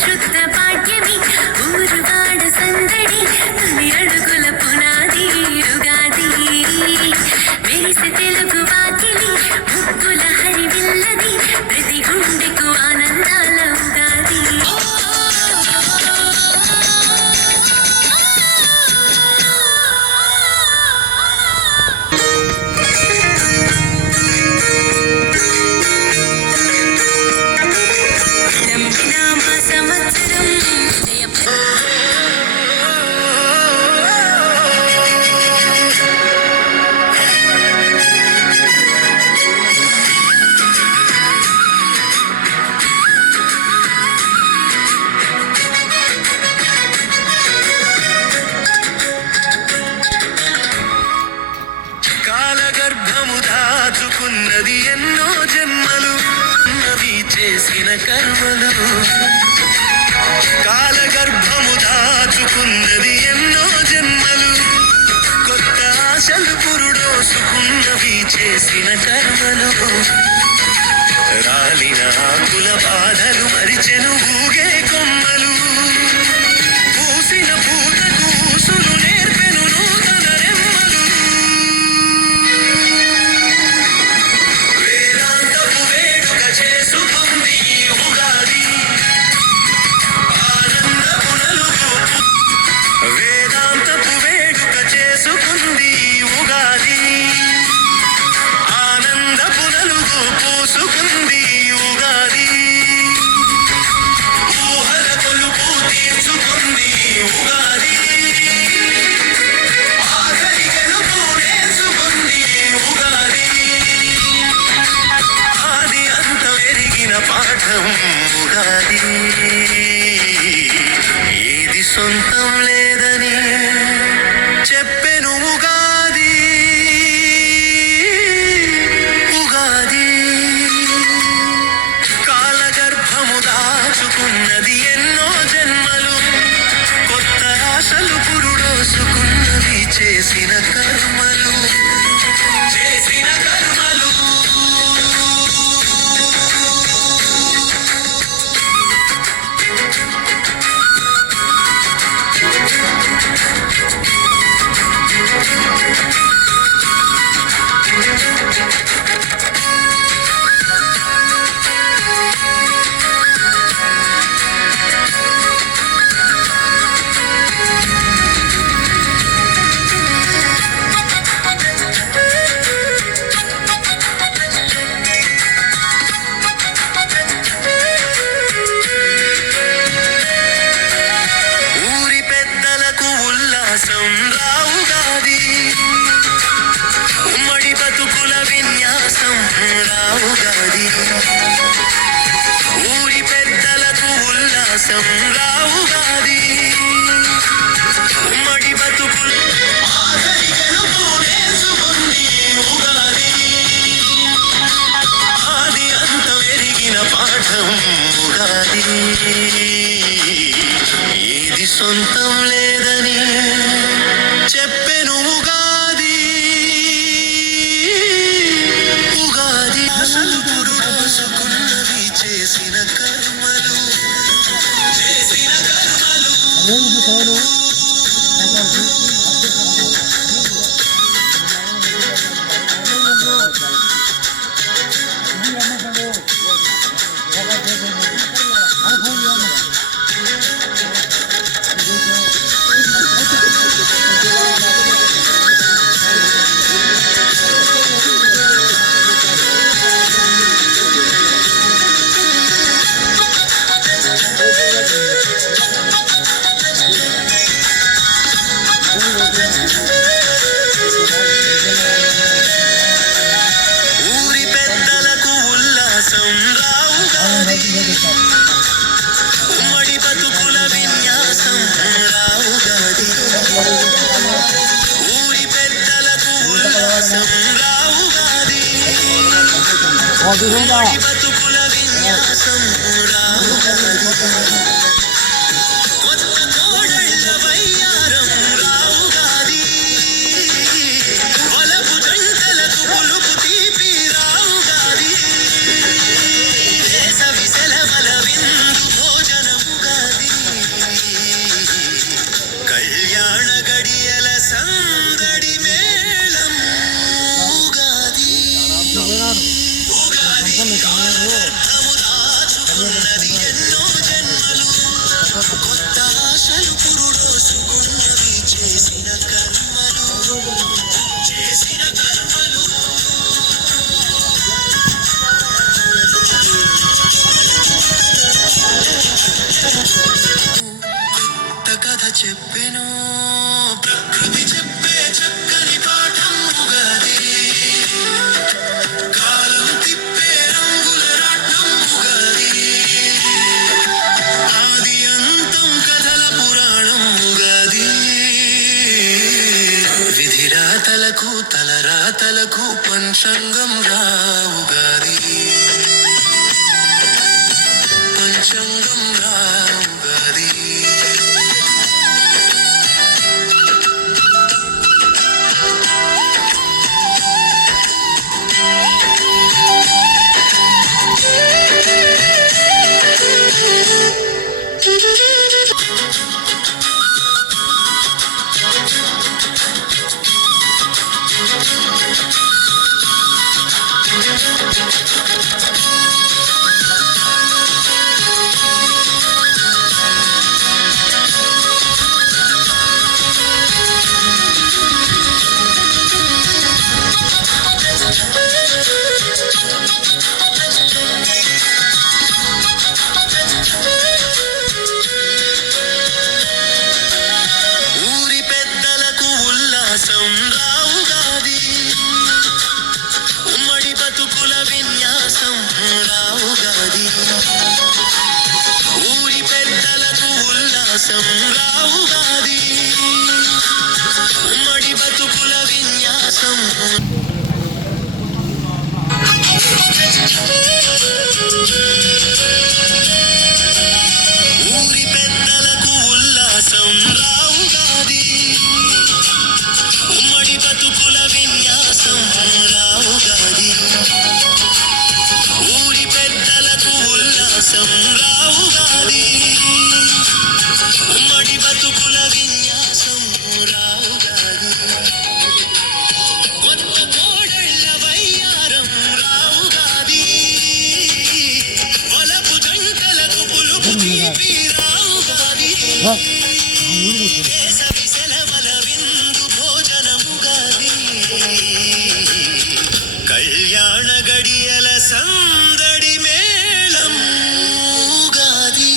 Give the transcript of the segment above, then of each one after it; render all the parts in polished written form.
శుద్ధ పాఠ్యమి ఊరువాడ సందడి తొలి అడుగుల పునాది యుగాది మెరిసి తెలుగు వాకిలి ముక్కుల హరివిల్లది ప్రతి గుండెకు ఆనందాల ఉగాది దాచుకున్నది ఎన్నో జన్మలు నవి చేసిన కర్మలు కాలగర్భము దాచుకున్నది ఎన్నో జన్మలు కొత్త ఆశలు పురుడోసుకున్నవి చేసిన కర్మలు రాలిన ఆకుల బాధలు మరిచెను ఊగే కొమ్మలు పూసిన పూతకు ఊసులు నేర్పెను నూతన రెమ్మలు వేదాంతపు వేడుక చేసుకుంది ఈ ఉగాది ఆనందపు నలుగు వేదాంతపు వేడుక చేసుకుంది ఈ ఉగాది ఆనందపు నలుగు పూసుకుంది ఉగాది ఊహల కొలుపు తీర్చుకుంది ఉగాది ఆఖరి గెలుపు నేర్చుకుంది ఉగాది ఆది అంత ఎరిగిన పాఠం ఉగాది ఏది సొంతం లేదని చెప్పెను ఉగాది ఉగాది కాలగర్భము దాచుకున్నది ఎన్నో జన్మలు కొత్త ఆశలు పురుడోసుకున్నది చేసిన కర్మలు చేసిన కర్మలు ఊరి పెద్దలకు ఉల్లాసం రావుగాది ఉమ్మడి బతుకుల విన్యాసం రావుగాది ఊరి పెద్దలకు ఉల్లాసం రావుగాది ఉమ్మడి బతుకుల ఆఖరి గెలుపు నేర్చుకుంది ఉగాది ఆది అంతం ఎరిగిన పాఠం ఉగాది ఏది సొంతం లేదని చెప్పెను ఉగాది ఉగాది అసలు పురుడోసుకున్నది చేసిన కర్మలు చేసిన కర్మలు ఊరి పెద్దలకు ఉల్లాసం రావుగాది ఉమ్మడి బతుకుల విన్యాసం రావుగాది ఊరి పెద్దలకు ఉల్లాసం రావుగాది ఉమ్మడి బతుకుల విన్యాసం రావుగాది కొత్త కోడళ్ళ వయ్యారం రావుగాది వలపు జంటలకు పులుపు తీపి రావుగాది వేసవి సెలవుల విందు భోజనముగా కొత్త ఆశలు పురుడోసుకున్నవి చేసిన కర్మలు చేసిన కర్మలు కొత్త కథ చెప్పెను ప్రకృతి చెప్పే చక్కని పాఠం ఉగాది కాలం తిప్పే రంగుల రాట్నం ఉగాది ఆది అంతం కథల పురాణం ఉగాది విధిరాతలకు తలరాతలకు పంచాంగం రా ఉగాది పంచాంగం రా ఉగాది ఊరి పెద్దలకు ఉల్లాసం రావుగాది ఉమ్మడి బతుకుల విన్యాసం రావుగాది ఊరి పెద్దలకు ఉల్లాసం రావుగాది ఉమ్మడి బతుకుల విన్యాసం ఊరి పెద్దలకు ఉల్లాసం రావుగాది ఉమ్మడి బతుకుల విన్యాసం రావుగాది ఊరి పెద్దలకు ఉల్లాసం రావుగాది ఉమ్మడి బతుకుల విన్యాసం రావుగాది కొత్త కోడళ్ళ వయ్యారం రావుగాది వలపు జంటలకు పులుపు తీపి రావుగాది కేసవి సెలవల విందు భోజనముగాది కళ్యాణ గడియల సందడి మేళం ఉగాది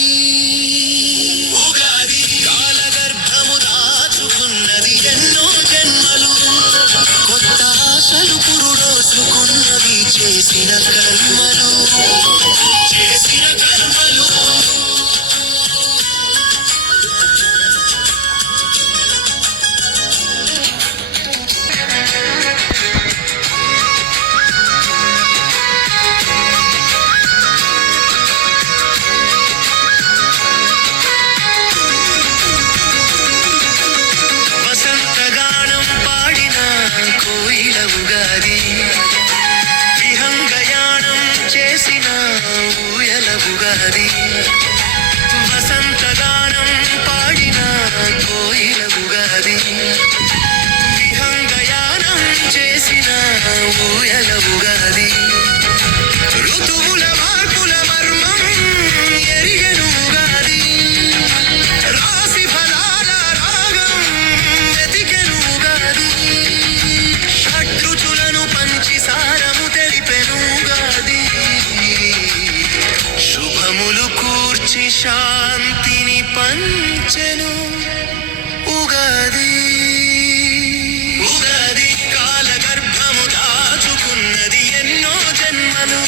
ఉగాది కాలగర్భము దాచుకున్నది ఎన్నో జన్మలు కొత్త ఆశలు పురుడోసుకున్నవి చేసిన కర్మలు చేసిన కర్మలు వసంతగానం పాడిన కోయిల ఉగాది విహంగయానం చేసిన ఊయల ఉగాది వసంతగానం పాడిన కోయిల ఉగాది విహంగయానం చేసిన ఊయల ఉగాది ఋతువుల మార్పుల మర్మం ఎరిగెను ఉగాది రాశి ఫలాల రాగం వెతికెను ఉగాది షడ్రుచులను పంచి సారము తెలిపెను ఉగాది శుభములు కూర్చి శాంతిని పంచెను ఉగాది ఉగాది కాలగర్భము దాచుకున్నది ఎన్నో జన్మలు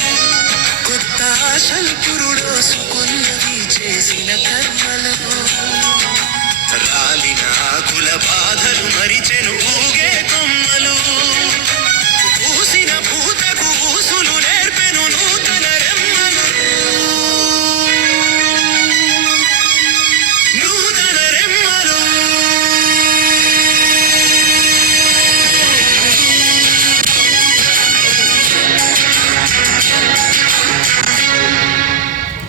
కొత్త ఆశలు పురుడోసుకున్నది చేసిన కర్మలు రాలిన ఆకుల బాధలు మరిచెను